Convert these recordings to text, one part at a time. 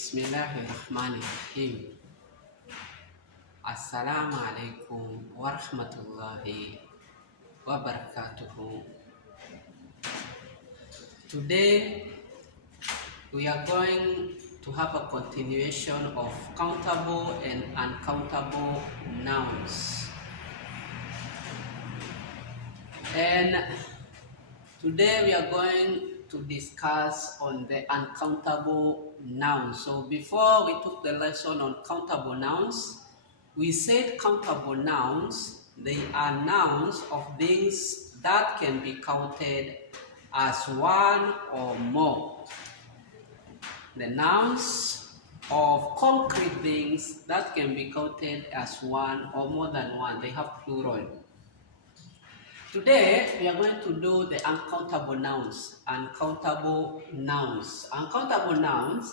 Bismillahirrahmanirrahim. Assalamu alaikum wa rahmatullahi wa barakatuhu. Today we are going to have a continuation of countable and uncountable nouns. And today we are going to discuss on the uncountable nouns. So before we took the lesson on countable nouns, we said countable nouns, they are nouns of things that can be counted as one or more. The nouns of concrete things that can be counted as one or more than one, they have plural. Today, we are going to do the uncountable nouns. Uncountable nouns. Uncountable nouns,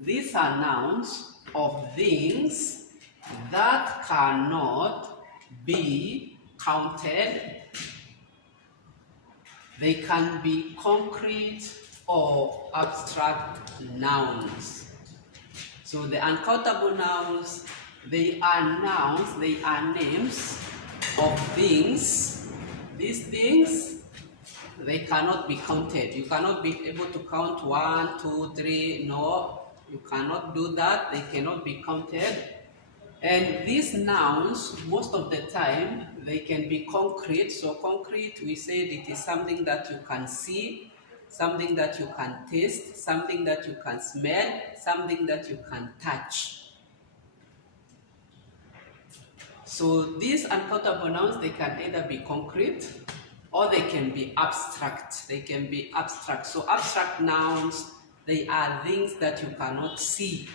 these are nouns of things that cannot be counted. They can be concrete or abstract nouns. So the uncountable nouns, they are nouns, they are names of things. These things, they cannot be counted. You cannot be able to count 1, 2, 3. No, you cannot do that. They cannot be counted. And these nouns, most of the time, they can be concrete. So concrete, we said it is something that you can see, something that you can taste, something that you can smell, something that you can touch. So these uncountable nouns, they can either be concrete or they can be abstract. They can be abstract. So abstract nouns, they are things that you cannot see,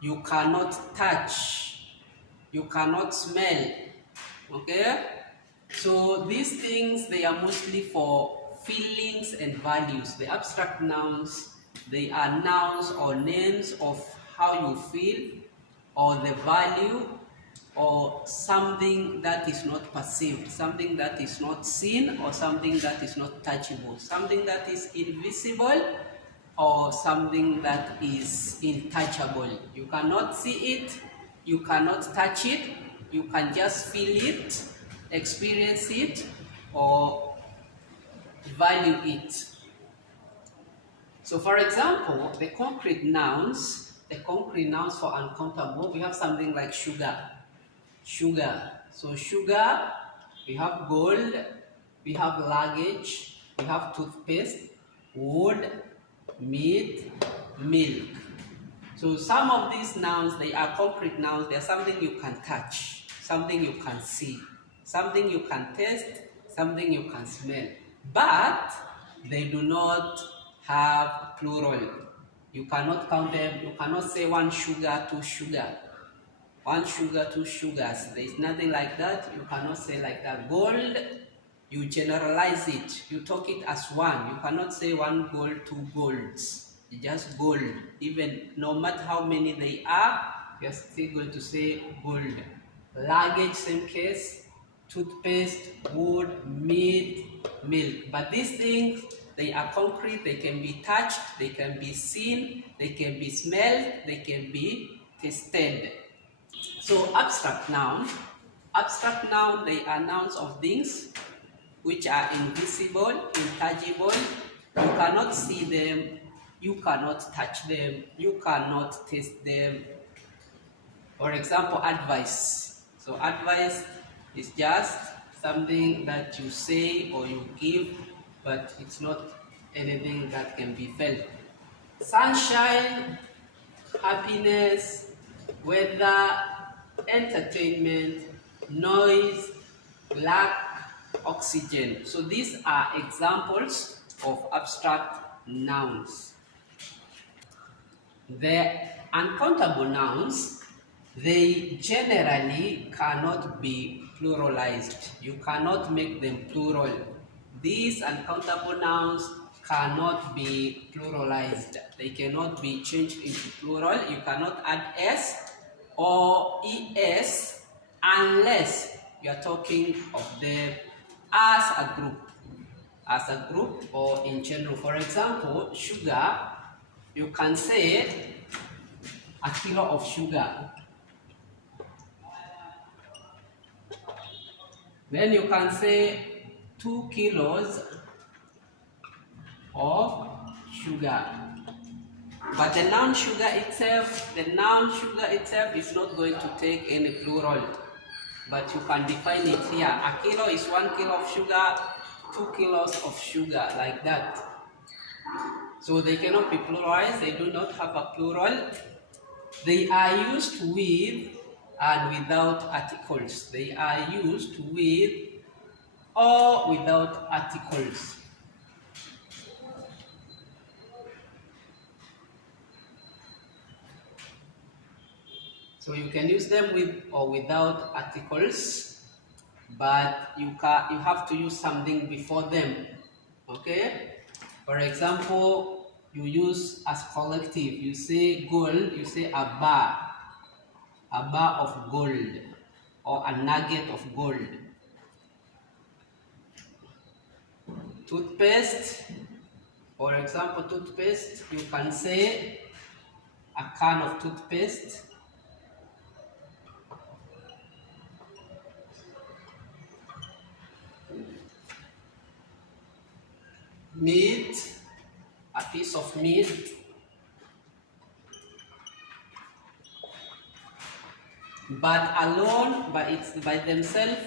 you cannot touch, you cannot smell. Okay? So these things, they are mostly for feelings and values. The abstract nouns, they are nouns or names of how you feel or the value or something that is not perceived, something that is not seen, or something that is not touchable, something that is invisible, or something that is intouchable. You cannot see it, you cannot touch it, you can just feel it, experience it, or value it. So for example, the concrete nouns for uncountable, we have something like sugar. Sugar. So sugar, we have gold, we have luggage, we have toothpaste, wood, meat, milk. So some of these nouns, they are concrete nouns. They are something you can touch, something you can see, something you can taste, something you can smell. But they do not have plural. You cannot count them. You cannot say one sugar, two sugar. One sugar, two sugars. There is nothing like that. You cannot say like that. Gold, you generalize it. You talk it as one. You cannot say one gold, two golds. It's just gold. Even no matter how many they are, you're still going to say gold. Luggage, same case. Toothpaste, wood, meat, milk. But these things, they are concrete. They can be touched. They can be seen. They can be smelled. They can be tasted. So abstract noun, they are nouns of things which are invisible, intangible. You cannot see them, you cannot touch them, you cannot taste them. For example, advice. So advice is just something that you say or you give, but it's not anything that can be felt. Sunshine, happiness, weather, entertainment, noise, lack, oxygen. So these are examples of abstract nouns. The uncountable nouns, they generally cannot be pluralized. You cannot make them plural. These uncountable nouns cannot be pluralized. They cannot be changed into plural. You cannot add s or es unless you are talking of them as a group or in general. For example, sugar, you can say a kilo of sugar. Then you can say 2 kilos of sugar. But the noun sugar itself is not going to take any plural. But you can define it here. A kilo is 1 kilo of sugar, 2 kilos of sugar, like that. So they cannot be pluralized, they do not have a plural. They are used with and without articles. They are used with or without articles. So you can use them with or without articles, but you have to use something before them. Okay? For example, you use as collective. You say gold, you say a bar of gold, or a nugget of gold. Toothpaste, for example, toothpaste, you can say a can of toothpaste. Meat, a piece of meat. But alone, by themselves,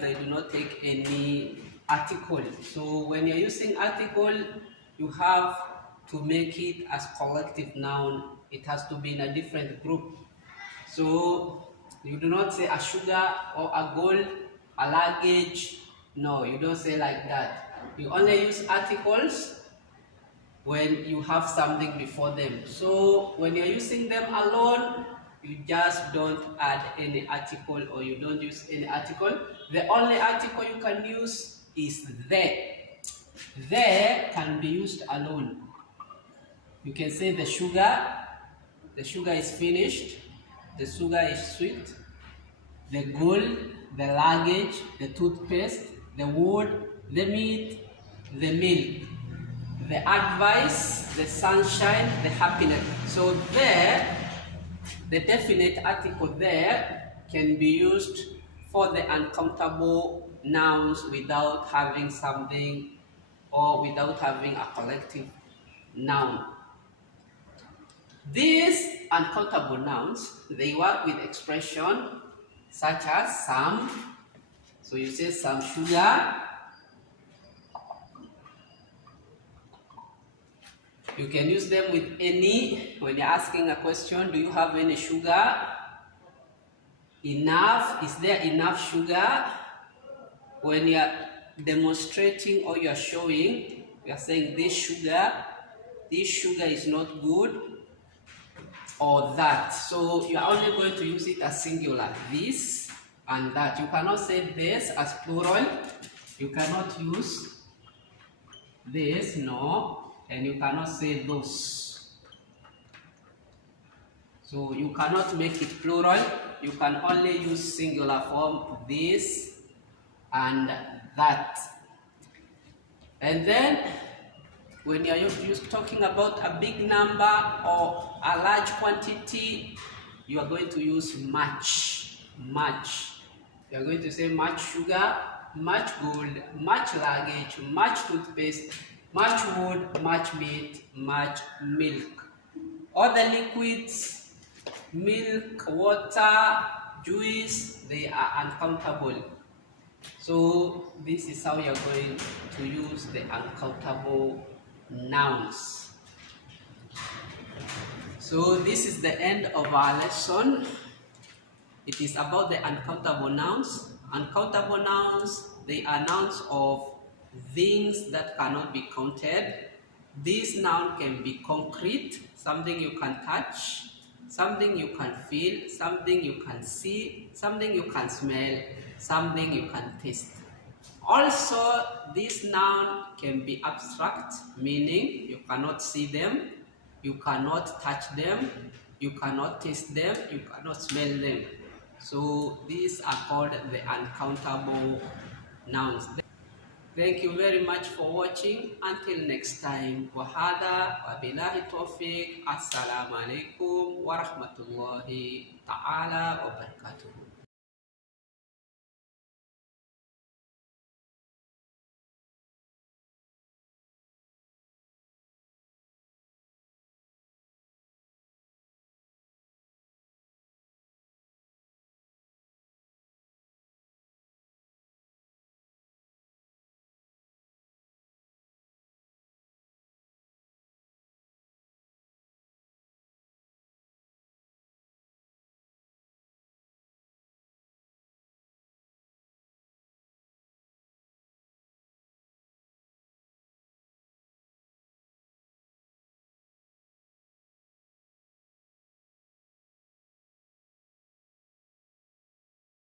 they do not take any article. So when you're using article, you have to make it as collective noun. It has to be in a different group. So you do not say a sugar or a gold, a luggage. No, you don't say like that. You only use articles when you have something before them. So when you're using them alone, you just don't add any article, or you don't use any article. The only article you can use is the. The can be used alone. You can say the sugar is finished, the sugar is sweet, the gold, the luggage, the toothpaste, the wood, the meat, the milk, the advice, the sunshine, the happiness. So there, the definite article there can be used for the uncountable nouns without having something or without having a collective noun. These uncountable nouns, they work with expression such as some. So you say some sugar. You can use them with any. When you're asking a question, do you have any sugar? Enough, is there enough sugar? When you're demonstrating or you're showing, you're saying this sugar is not good, or that. So you're only going to use it as singular, this and that. You cannot say this as plural. You cannot use this, no. And you cannot say those. So you cannot make it plural. You can only use singular form, this and that. And then when you are talking about a big number or a large quantity, you are going to use much. You are going to say much sugar, much gold, much luggage, much toothpaste, much wood, much meat, much milk. All the liquids, milk, water, juice, they are uncountable. So this is how you're going to use the uncountable nouns. So this is the end of our lesson. It is about the uncountable nouns. Uncountable nouns, they are nouns of things that cannot be counted. This noun can be concrete, something you can touch, something you can feel, something you can see, something you can smell, something you can taste. Also, this noun can be abstract, meaning you cannot see them, you cannot touch them, you cannot taste them, you cannot smell them. So these are called the uncountable nouns. Thank you very much for watching. Until next time. Wahada wabillahi tawfiq. Assalamu alaikum wa rahmatullahi ta'ala wa barakatuh.